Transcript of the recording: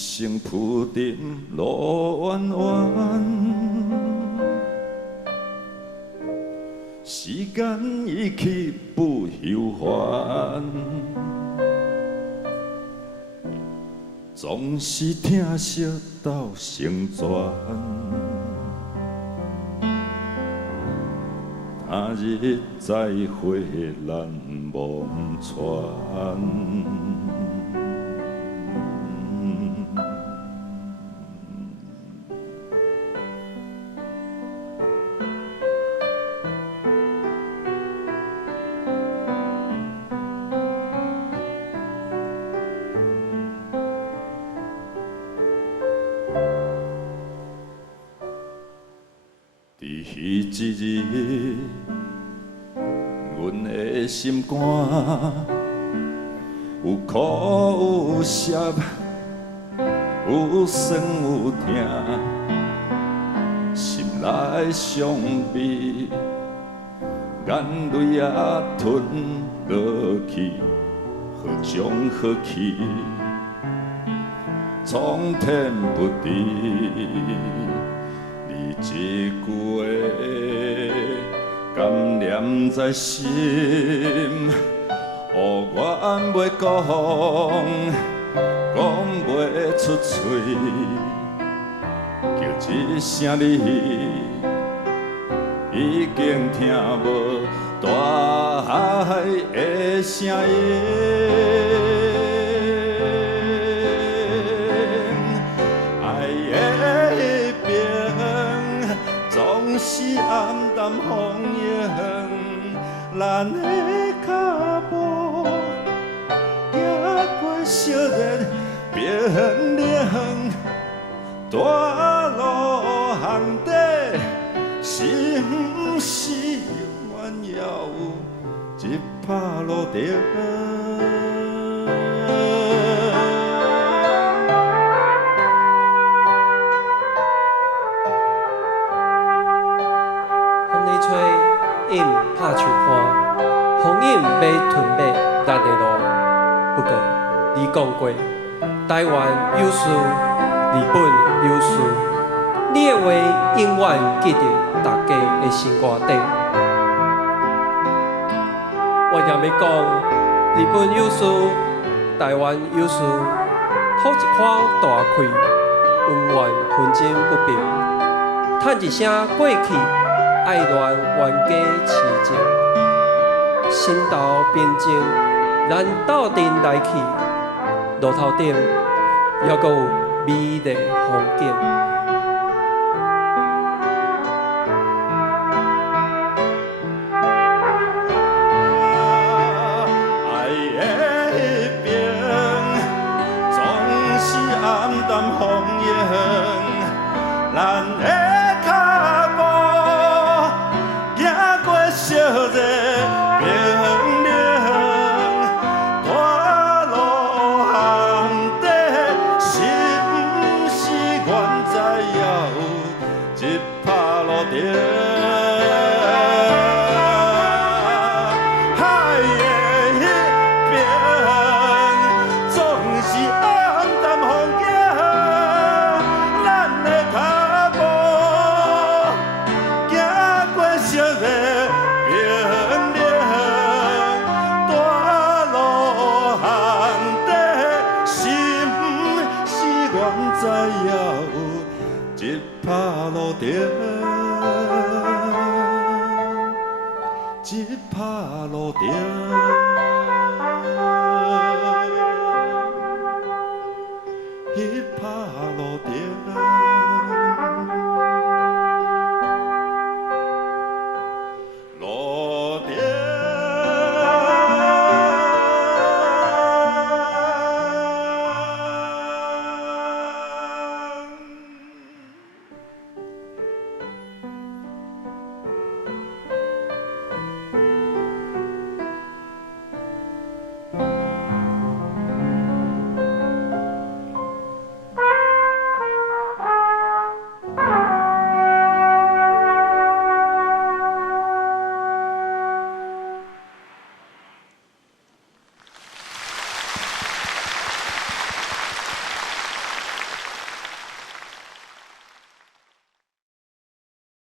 生铺陈路弯弯，时间已去不休还，总是疼惜斗成全。他日再会难忘川。伫迄一日，阮的心肝有苦有涩，有酸有痛，心内伤悲，眼泪也吞落去，好将好去，苍天不知。一句话感念在心，予阮袂讲袂出嘴，叫一声你，已经听无大海的声音。是暗淡风影，咱的脚步行过灼热冰冷，大路行底，是不是原也有一拍路程？影拍树花，风影马吞马咱的路。不过，你讲过，台湾有事，日本有事，你的话永远记伫大家的心肝顶。我也要讲，日本有事，台湾有事，讨一块大气，恩怨纷争不平，叹一声过去。爱恋冤家痴情，心头平静，咱斗阵来去，路头顶还阁有美丽风景。爱的迄边，总是暗淡风影，咱的。灼热冰冷，大路行底，是不是原知也有一拍路程？海的迄边，总是暗淡风景，咱的脚步行过灼热。知也有一拍路程，一拍路程，一拍路程。